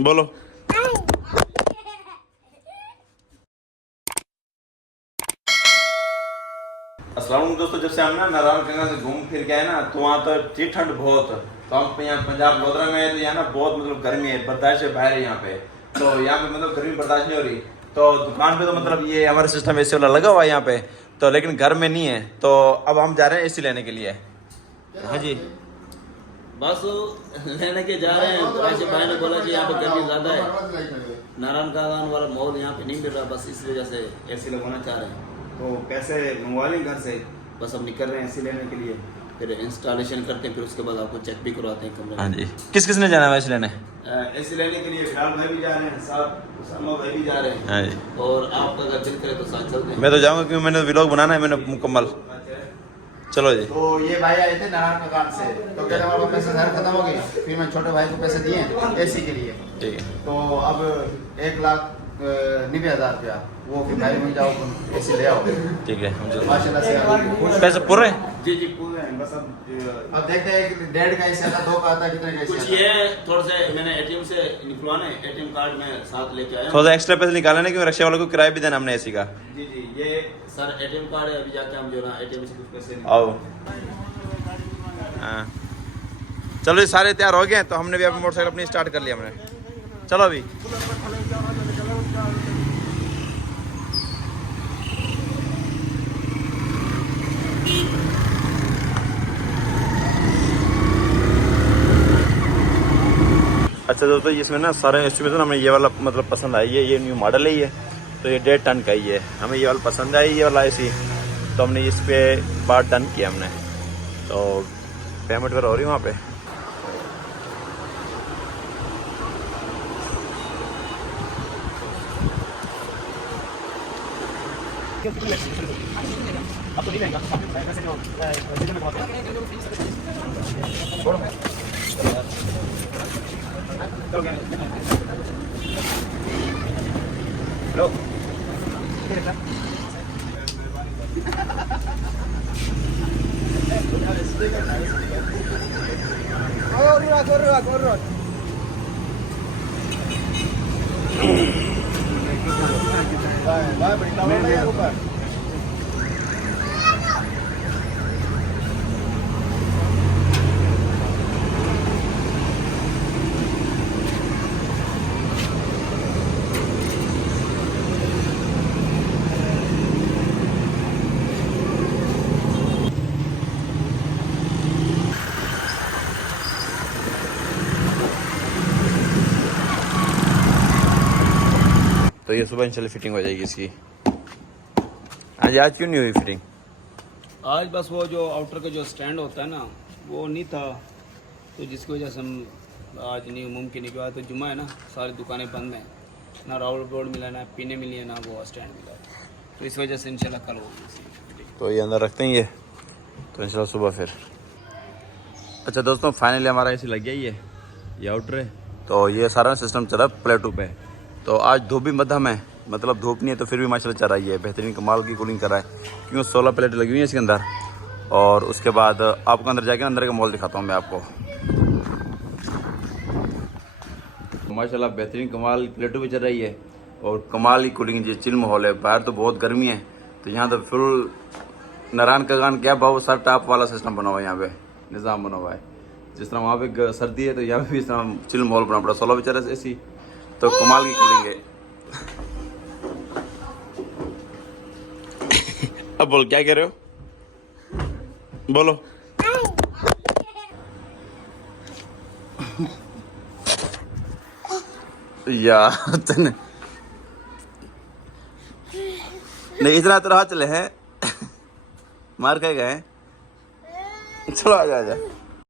बोलो। अस्सलाम दोस्तों, जब से हम ना नारायण गंगा से घूम फिर के आए ना, तो वहाँ तो थी ठंड बहुत। तो हम यहाँ पंजाब लोधरा में आए, तो यहाँ ना बहुत मतलब गर्मी है, बर्दाश्त से बाहर है यहाँ पे। तो यहाँ पे मतलब गर्मी बर्दाश्त नहीं हो रही। तो दुकान पे तो मतलब ये हमारा सिस्टम एसी वाला लगा हुआ है यहाँ पे, तो लेकिन घर में नहीं है। तो अब हम जा रहे हैं एसी लेने के लिए। हाँ जी, बस लेने के जा रहे हैं। ऐसे भाई ने बोला कि यहाँ पे गर्मी ज्यादा है, नारायण कागान वाला माहौल यहाँ पे नहीं मिल रहा, बस इस वजह से एसी लगवाना चाह रहे हैं। तो पैसे मंगवा लें घर से, बस अब निकल रहे हैं एसी लेने के लिए। फिर इंस्टॉलेशन करते हैं, फिर उसके बाद आपको चेक भी करवाते हैं कमरे। हाँ जी। किस किस ने जाना है एसी लेने? एसी लेने के लिए फिलहाल भाई भी जा रहे हैं, साथ उसामा भाई भी जा रहे हैं। हाँ जी। और आप अगर दिल करे तो साथ चलते हैं। मैं तो जाऊँगा क्योंकि मैंने व्लॉग बनाना है, मैंने मुकम्मल। चलो जी। तो ये भाई आए थे नारायण कागान से, तो कहते हमारे पास पैसे सारे खत्म हो गए। फिर मैं छोटे भाई को पैसे दिए एसी के लिए। ठीक है। तो अब 1,90,000 रुपया वो फिर भाई में जाओ तुम एसी ले आओ। ठीक है, हम चलते माशाल्लाह से हैं। पैसे पूरे हैं? जी जी पूरे हैं। बस अब देखते हैं, 1.5 का एसी आता, 2 का आता, कितने का कुछ एसी ये थोड़ा से मैंने एटीएम से निकलवाना है, एटीएम कार्ड में साथ लेके आया हूं। थोड़ा सा एक्स्ट्रा पैसे निकालना है, क्योंकि रिक्शा वालों को किराया भी देना हमने एसी का। जी जी, ये सर एटीएम कार्ड है, अभी जाके हम जो ना एटीएम से कुछ पैसे आओ। हाँ चलो, ये सारे तैयार हो गए, तो हमने भी अपनी मोटरसाइकिल अपनी स्टार्ट कर लिया हमने। चलो अभी। अच्छा दोस्तों, इसमें ना सारे इंस्ट्रूमेंट हमें ये वाला मतलब पसंद आई है, ये न्यू मॉडल है ये, तो ये 1.5 टन का ही है। हमें ये वाला पसंद आई, ये वाला एसी, तो हमने इस पे बात डन किया हमने। तो पेमेंट वगैरह हो रही है वहाँ पे। तो ये सुबह इंशाल्लाह फिटिंग हो जाएगी इसकी। आज क्यों नहीं हुई फिटिंग? आज बस वो जो आउटर का जो स्टैंड होता है ना, वो नहीं था, तो जिसकी वजह से हम आज नहीं मुमकिन नहीं हुआ। तो जुम्मा है ना, सारी दुकानें बंद हैं, ना रावल बोर्ड मिला, ना पीने मिली है, ना वो स्टैंड मिला, तो इस वजह से इंशाल्लाह कल होगी। तो ये अंदर रखते हैं ये, तो इंशाल्लाह सुबह फिर। अच्छा दोस्तों, फाइनली हमारा एसी लग गया, ये आउटर है। तो ये सारा सिस्टम चला प्लेटू पे। तो आज धूप भी मध्यम है, मतलब धूप नहीं है तो फिर भी माशाल्लाह चल रही है, बेहतरीन कमाल की कूलिंग कर रहा है, क्योंकि 16 प्लेट लगी हुई है इसके अंदर। और उसके बाद आपको अंदर जाके अंदर का माहौल दिखाता हूँ मैं आपको। माशाल्लाह बेहतरीन कमाल प्लेटू भी चल रही है, और कमाल की कूलिंग, जो चिल माहौल है। बाहर तो बहुत गर्मी है, तो यहाँ तो फुल नारायण कागान क्या भाव सर टॉप वाला सिस्टम बना हुआ है, यहाँ पे निज़ाम बना हुआ है। जिस तरह वहाँ पे सर्दी है, तो यहाँ पे भी इस तरह चिल माहौल बना पड़ा। 16 बेचारा ऐसी, तो कमाल की कूलिंग है। अब बोल, क्या कह रहे हो? बोलो। यार तने नहीं, इतना तरह चले हैं, मार के गए। चलो आजा आजा।